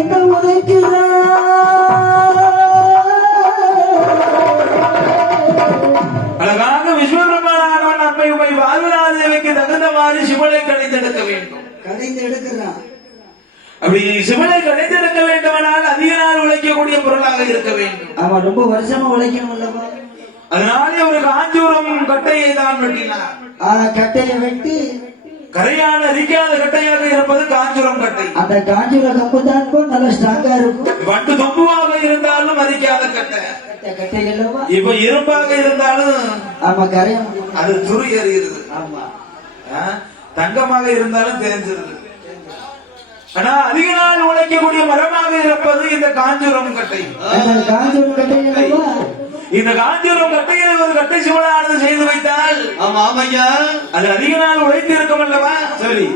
என்ன உரைக்கிறார் அழகாக விஸ்வபிரம்மனானவன் அம்மை உமை பார்வதாதேவிக்கு தகுந்தவாறு சிவனை கடைந்தெடுக்க வேண்டும். கடைந்து எடுக்கிறான். அப்படி சிவனை கடைந்தெடுக்க வேண்டுமானால் அதிக நாள் உழைக்கக்கூடிய பொருளாக இருக்க வேண்டும். அவன் ரொம்ப வருஷமா உழைக்கணும் அல்லவா? அதனாலே ஒரு காஞ்சூரம் கட்டையை தான் வெட்டினார். கட்டையை வெட்டி கரையான அரிக்காத கட்டையாக இருப்பது காஞ்சூரம் கட்டை. அந்த காஞ்சூர கம்பு தான் நல்ல ஸ்ட்ராங்கா இருக்கும். வண்டு தொம்புவாக இருந்தாலும் அரிக்காத கட்டை. கட்டைகள் இப்ப இரும்பாக இருந்தாலும் ஆமா கரைய அது துரு எறிகிறது. ஆமா தங்கமாக இருந்தாலும் தெரிஞ்சிருது. ஆனா அதிக நாள் உழைக்கக்கூடிய மரமாக இருப்பது இந்த காஞ்சூரம் கட்டை. காஞ்சூரம் கட்டை இந்த காஞ்சூரம் கட்டையை ஒரு கட்டை சிவனானது செய்து வைத்தால் ஆமையா அது அதிக நாள் உழைத்து இருக்கும் அல்லவா? சரி,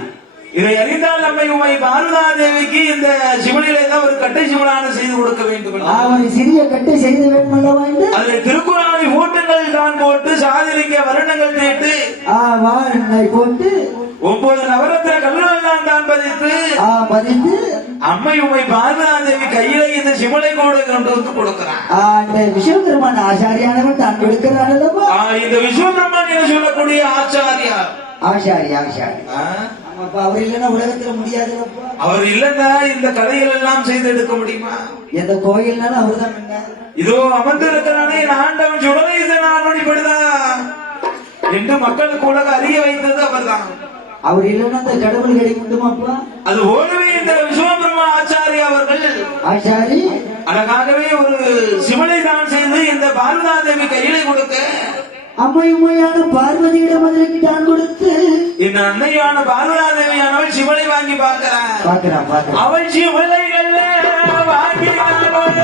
இதை அறிந்தால் நம்மை உமை பார்வதாதேவிக்கு இந்த சிவனிலே தான் ஒரு கட்டை சிவனானது செய்து கொடுக்க வேண்டும். சிறிய கட்டை செய்து வேண்டும் அல்லவா? அதில் திருக்குறானை ஊட்டங்கள் தான் போட்டு சாதிரிக்க வருணங்கள் தேட்டு போட்டு 9 நவரத்தின கல்லுகள் தான் பதித்து அம்மை உமை பார்வதாதேவி கையில இந்த சிவனை கூட கொண்டு வந்து கொடுக்கிறான். விஸ்வபிரமன் ஆச்சாரியானவன் தான் கொடுக்கிறான். இந்த விஸ்வபிரமன் என்று சொல்லக்கூடிய ஆச்சாரியா அவர் இல்லைன்னா உலகத்துல முடியாது. அவர் இல்லைன்னா இந்த கலைகள் எல்லாம் செய்து எடுக்க முடியுமா? எந்த கோயில்னாலும் அவர் தான். இதோ அமர்ந்து இருக்கிறானே ஆண்டவன் சுடலேசன் ஆண்மொழிப்படுதான் என்று மக்களுக்கு உலக அறிய வைத்தது அவர் தான். அவர் இல்லைன்னா அந்த கடவுள் கிடைக்குமாப்பா? அது ஓடுவே இந்த விஸ்வபிரம்ம ஆச்சாரியா அவர்கள் ஆச்சாரி அழகாகவே ஒரு சிவனை தான் செய்து இந்த பார்வதாதேவி கையிலே கொடுக்க அம்மை உமையான பார்வதியிடம் அதற்கு தான் கொடுத்து இந்த அன்னையான பார்வதாதேவியானவள் சிவனை வாங்கி பார்க்கிறான். அவள் சிவனைகள் வாங்கி பார்வதியா